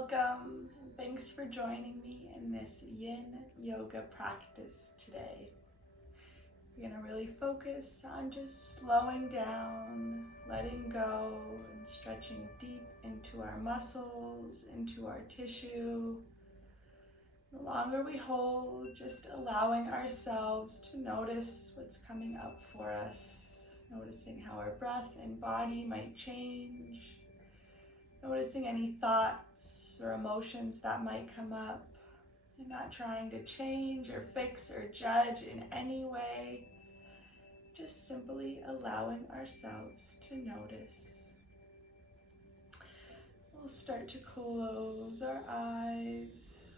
welcome, and thanks for joining me in this Yin Yoga practice today. We're going to really focus on just slowing down, letting go, and stretching deep into our muscles, into our tissue. The longer we hold, just allowing ourselves to notice what's coming up for us, noticing how our breath and body might change. Noticing any thoughts or emotions that might come up, and not trying to change or fix or judge in any way, just simply allowing ourselves to notice. We'll start to close our eyes,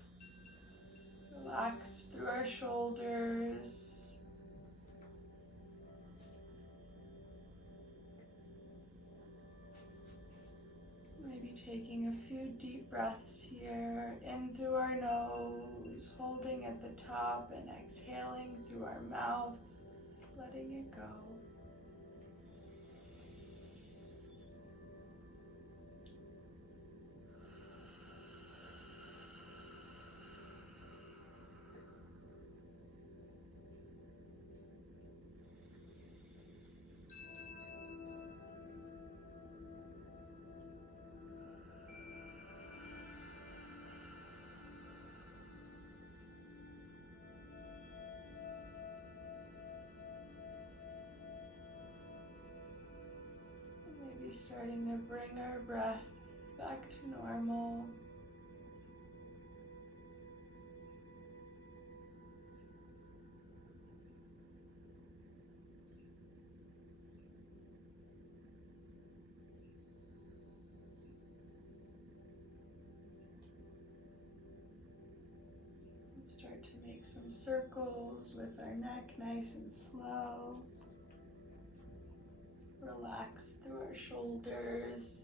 relax through our shoulders. Maybe taking a few deep breaths here, in through our nose, holding at the top, and exhaling through our mouth, letting it go. Maybe starting to bring our breath back to normal. Start to make some circles with our neck nice and slow. Relax through our shoulders.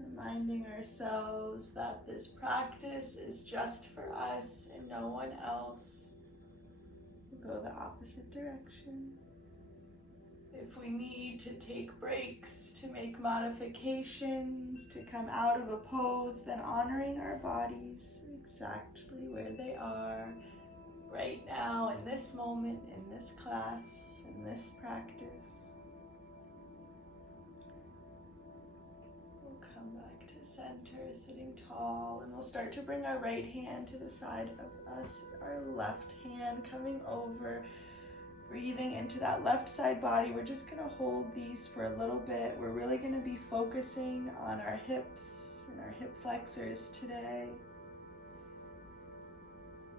Reminding ourselves that this practice is just for us and no one else. We'll go the opposite direction. If we need to take breaks, to make modifications, to come out of a pose, then honoring our bodies exactly where they are right now, in this moment, in this class, in this practice. We'll come back to center, sitting tall, and we'll start to bring our right hand to the side of us, our left hand coming over. Breathing into that left side body. We're just going to hold these for a little bit. We're really going to be focusing on our hips and our hip flexors today.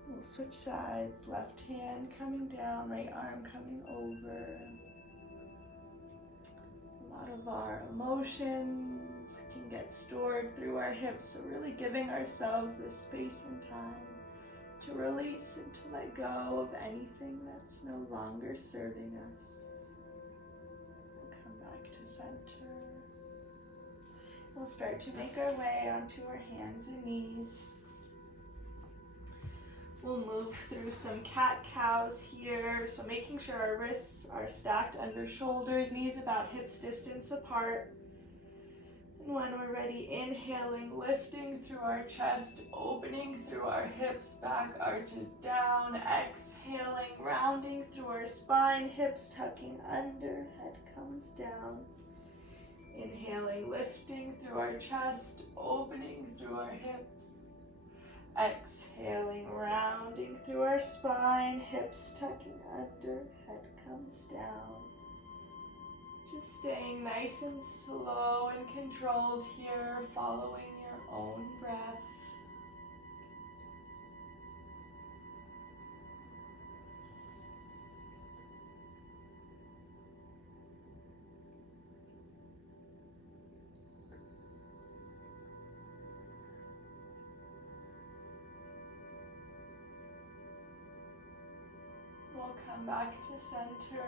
We'll switch sides. Left hand coming down, right arm coming over. A lot of our emotions can get stored through our hips, so really giving ourselves this space and time to release and to let go of anything that's no longer serving us. We'll come back to center. We'll start to make our way onto our hands and knees. We'll move through some cat-cows here, so making sure our wrists are stacked under shoulders, knees about hips distance apart. And when we're ready, inhaling, lifting through our chest, opening through our hips, back arches down, exhaling, rounding through our spine, hips tucking under, head comes down. Inhaling, lifting through our chest, opening through our hips. Exhaling, rounding through our spine, hips tucking under, head comes down. Just staying nice and slow and controlled here, following your own breath. We'll come back to center.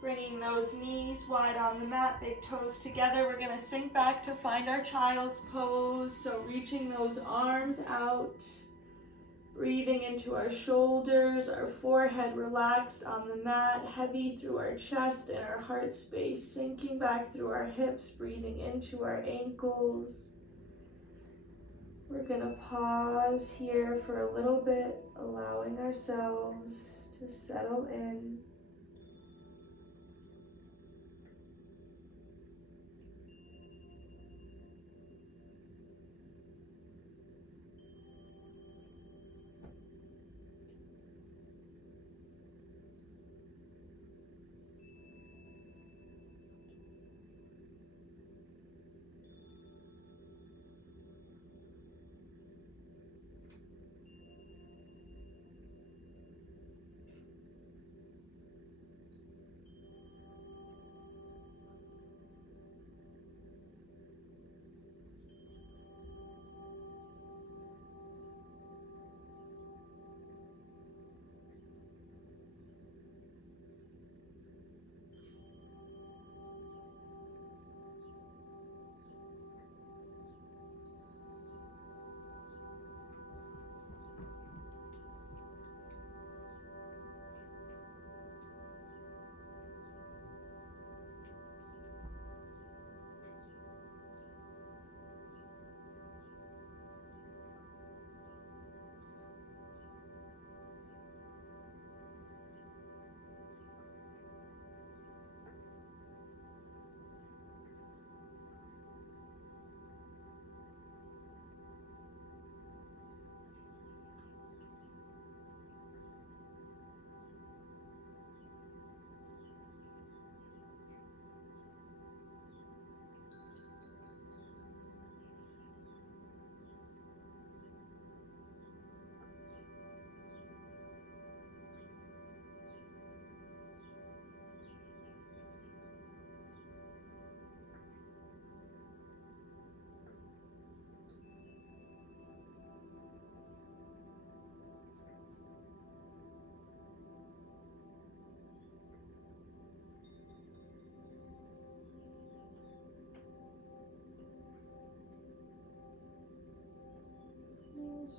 Bringing those knees wide on the mat, big toes together. We're going to sink back to find our child's pose. So reaching those arms out, Breathing into our shoulders, our forehead relaxed on the mat, heavy through our chest and our heart space, sinking back through our hips, breathing into our ankles. We're gonna pause here for a little bit, allowing ourselves to settle in.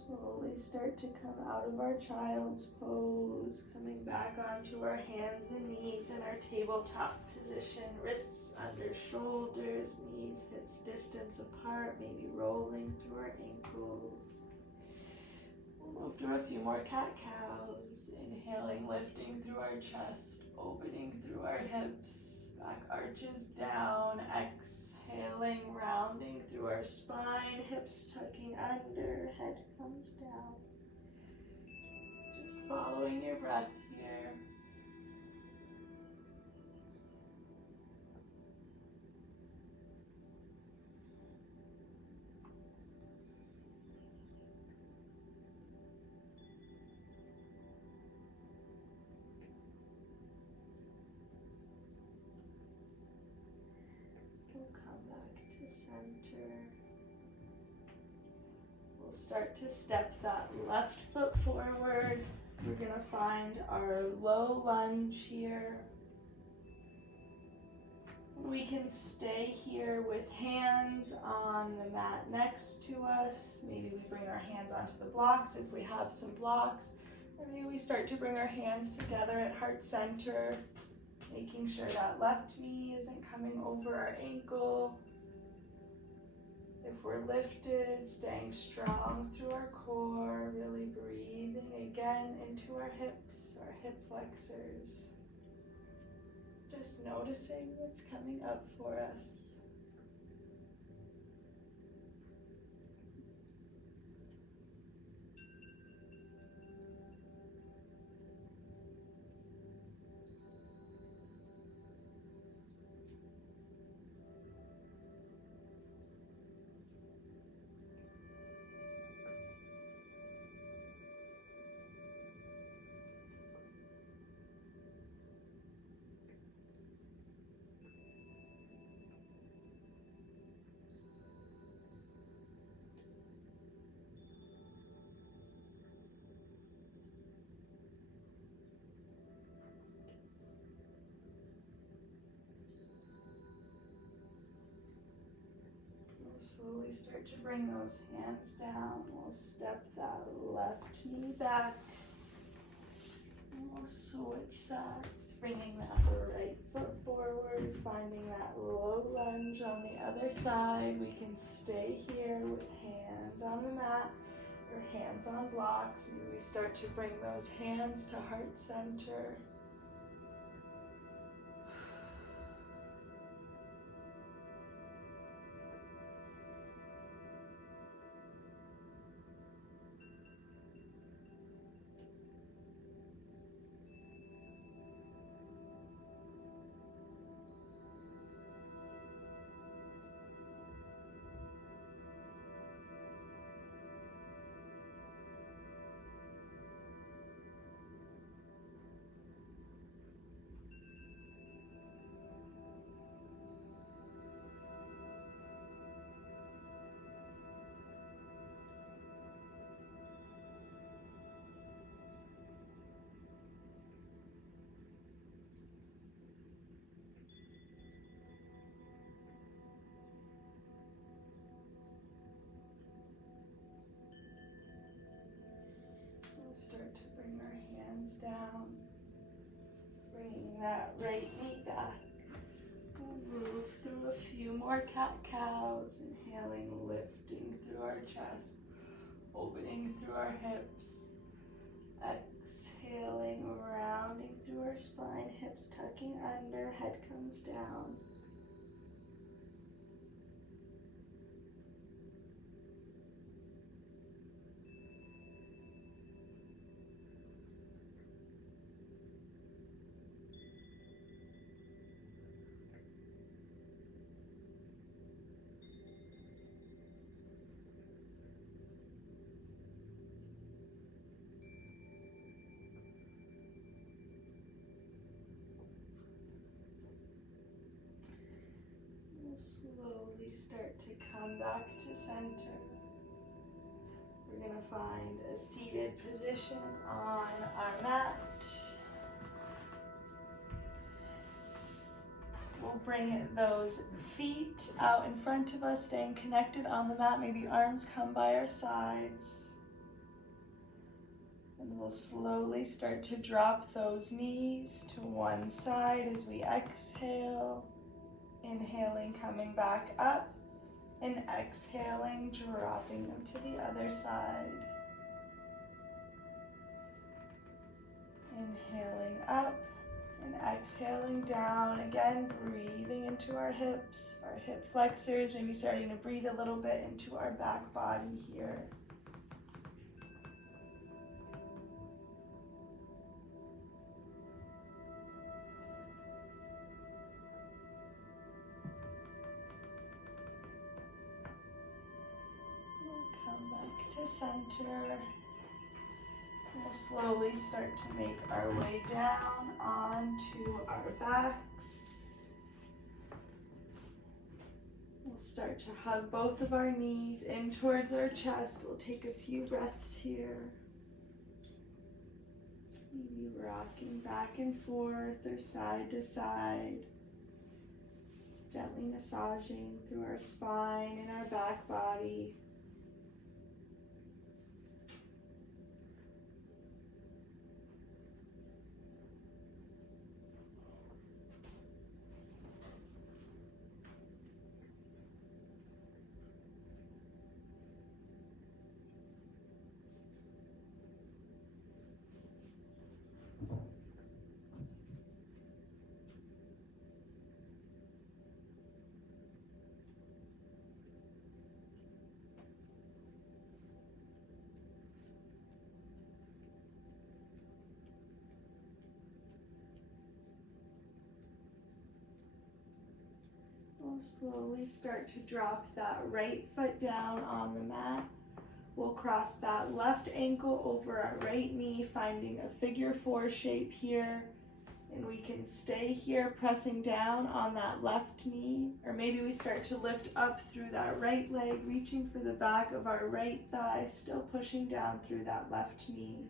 Slowly start to come out of our child's pose, coming back onto our hands and knees in our tabletop position, wrists under shoulders, knees, hips distance apart, maybe rolling through our ankles. We'll move through a few more cat-cows, inhaling, lifting through our chest, opening through our hips, back arches down, exhaling, rounding through our spine, hips tucking under, head comes down. Just following your breath here. We'll come back to center. We'll start to step that left foot forward. We're gonna find our low lunge here. We can stay here with hands on the mat next to us. Maybe we bring our hands onto the blocks if we have some blocks. Or maybe we start to bring our hands together at heart center, making sure that left knee isn't coming over our ankle. If we're lifted, staying strong through our core, really breathing again into our hips, our hip flexors. Just noticing what's coming up for us. start to bring those hands down. We'll step that left knee back. And we'll switch sides, bringing that right foot forward, finding that low lunge on the other side. We can stay here with hands on the mat or hands on blocks. Maybe we start to bring those hands to heart center. We'll start to bring our hands down, bringing that right knee back. We'll move through a few more cat-cows, inhaling, lifting through our chest, opening through our hips, exhaling, rounding through our spine, hips tucking under, head comes down. Slowly start to come back to center. We're going to find a seated position on our mat. We'll bring those feet out in front of us, staying connected on the mat. Maybe arms come by our sides. And we'll slowly start to drop those knees to one side as we exhale. Inhaling, coming back up, and exhaling, dropping them to the other side. Inhaling up and exhaling down. Again, breathing into our hips, our hip flexors, maybe starting to breathe a little bit into our back body here. Come back to center. We'll slowly start to make our way down onto our backs. We'll start to hug both of our knees in towards our chest. We'll take a few breaths here. Maybe rocking back and forth or side to side. Just gently massaging through our spine and our back body. We'll slowly start to drop that right foot down on the mat. We'll cross that left ankle over our right knee, finding a figure 4 shape here. And we can stay here pressing down on that left knee, or maybe we start to lift up through that right leg, reaching for the back of our right thigh, still pushing down through that left knee.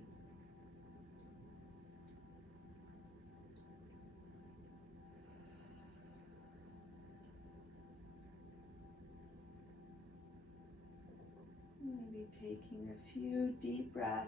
taking a few deep breaths.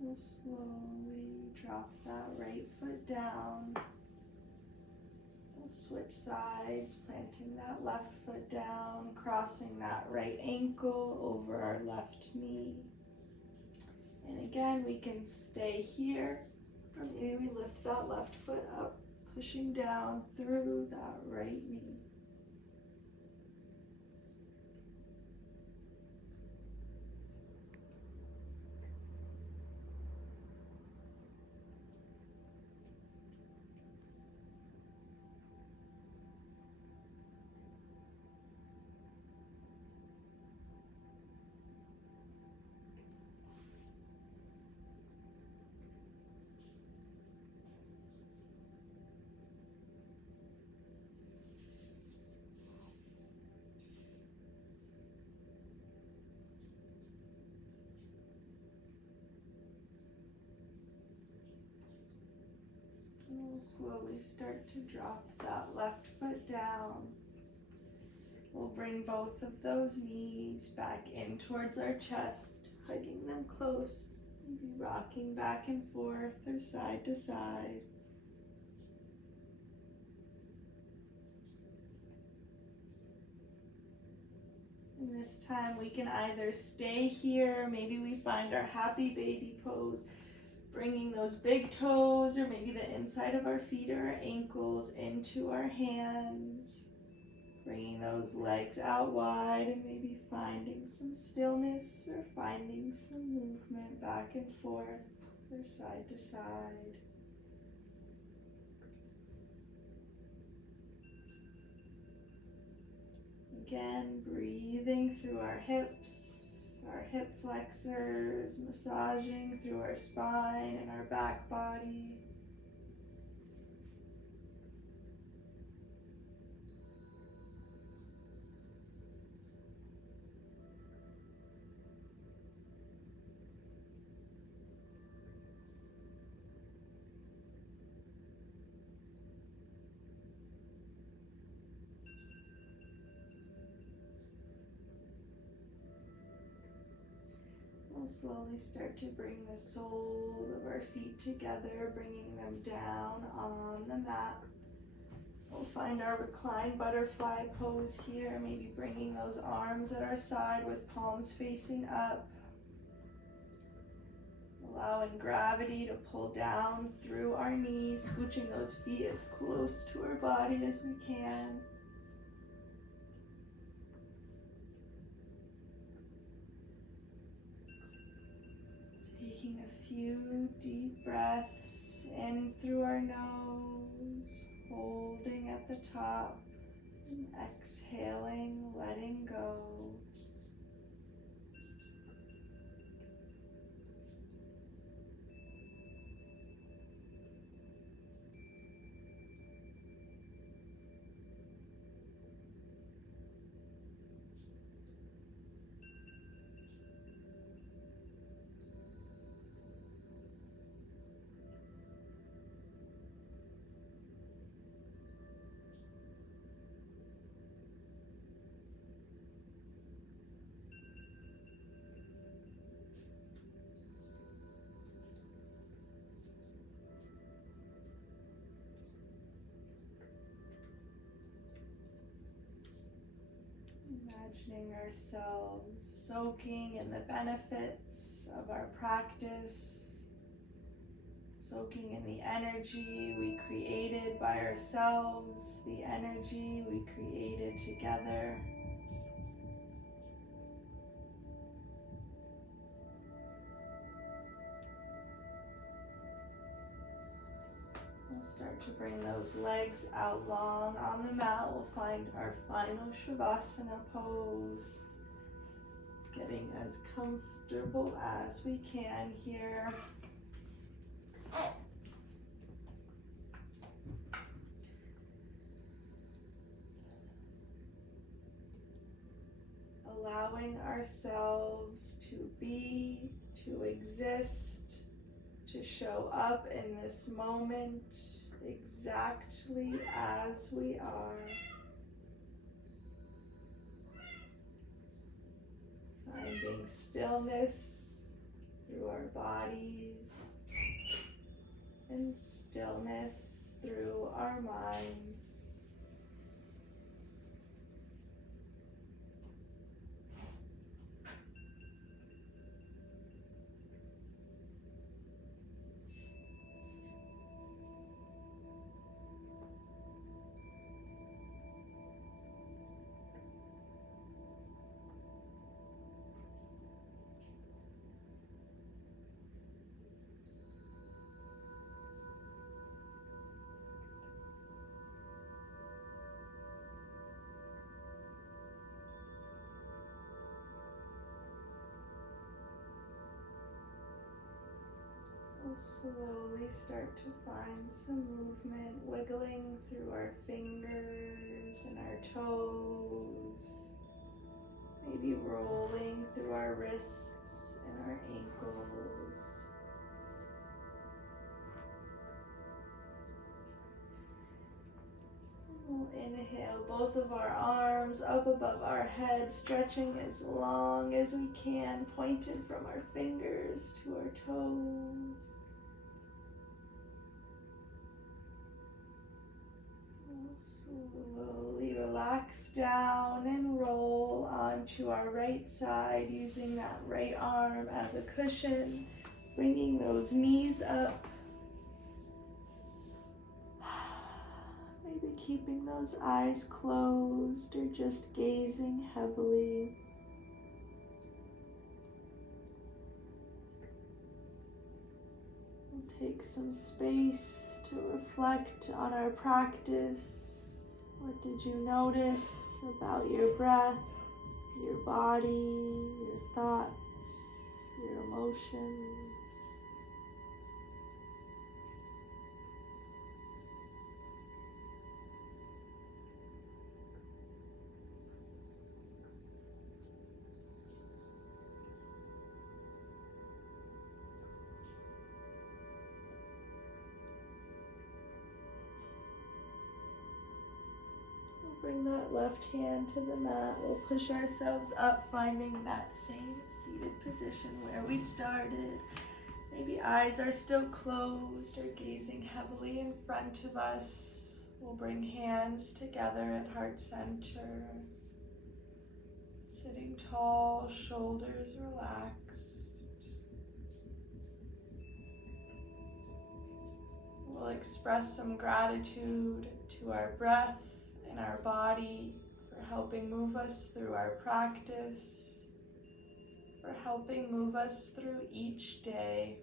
We'll slowly drop that right foot down. We'll switch sides, planting that left foot down, crossing that right ankle over our left knee. And again, we can stay here, or maybe we lift that left foot up, pushing down through that right knee. And we'll slowly start to drop that left foot down. We'll bring both of those knees back in towards our chest, hugging them close, maybe rocking back and forth or side to side. And this time we can either stay here, maybe we find our happy baby pose, bringing those big toes or maybe the inside of our feet or our ankles into our hands. Bringing those legs out wide and maybe finding some stillness or finding some movement back and forth or side to side. Again, breathing through our hips, our hip flexors, massaging through our spine and our back body. We'll slowly start to bring the soles of our feet together, bringing them down on the mat. We'll find our reclined butterfly pose here, maybe bringing those arms at our side with palms facing up. Allowing gravity to pull down through our knees, scooching those feet as close to our body as we can. Taking a few deep breaths in through our nose, holding at the top, and exhaling, letting go. Imagining ourselves soaking in the benefits of our practice, soaking in the energy we created by ourselves, the energy we created together. We'll Start to bring those legs out long on the mat. We'll find our final Shavasana pose. Getting as comfortable as we can here. Allowing ourselves to be, to exist, to show up in this moment exactly as we are. Finding stillness through our bodies and stillness through our minds. We'll slowly start to find some movement, wiggling through our fingers and our toes, maybe rolling through our wrists and our ankles. We'll inhale both of our arms up above our head, stretching as long as we can, pointed from our fingers to our toes. We'll slowly relax down and roll onto our right side, using that right arm as a cushion, bringing those knees up. Maybe keeping those eyes closed or just gazing heavily. We'll take some space to reflect on our practice. What did you notice about your breath, your body, your thoughts, your emotions? Bring that left hand to the mat. We'll push ourselves up, finding that same seated position where we started. Maybe eyes are still closed or gazing heavily in front of us. We'll bring hands together at heart center. Sitting tall, shoulders relaxed. We'll express some gratitude to our breath and our body for helping move us through our practice, for helping move us through each day.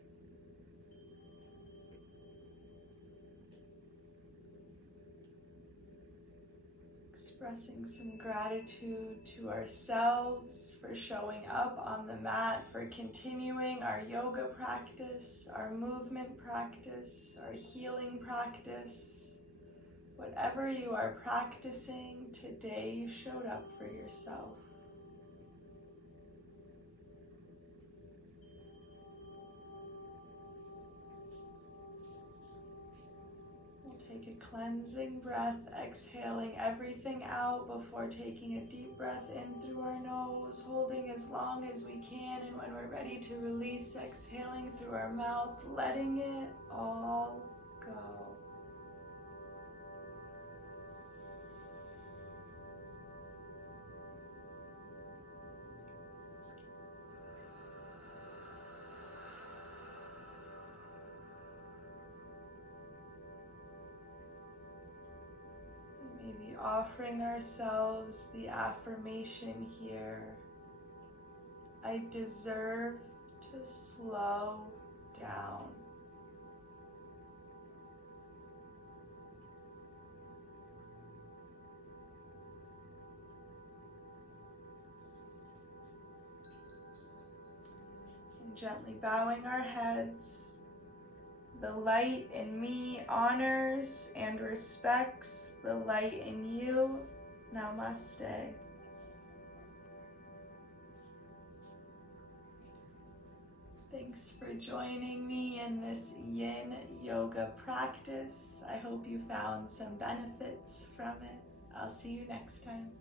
Expressing some gratitude to ourselves for showing up on the mat, for continuing our yoga practice, our movement practice, our healing practice. Whatever you are practicing, today you showed up for yourself. We'll take a cleansing breath, exhaling everything out before taking a deep breath in through our nose, holding as long as we can, and when we're ready to release, exhaling through our mouth, letting it all go. Maybe offering ourselves the affirmation here: I deserve to slow down. Gently bowing our heads. The light in me honors and respects the light in you. Namaste. Thanks for joining me in this Yin Yoga practice. I hope you found some benefits from it. I'll see you next time.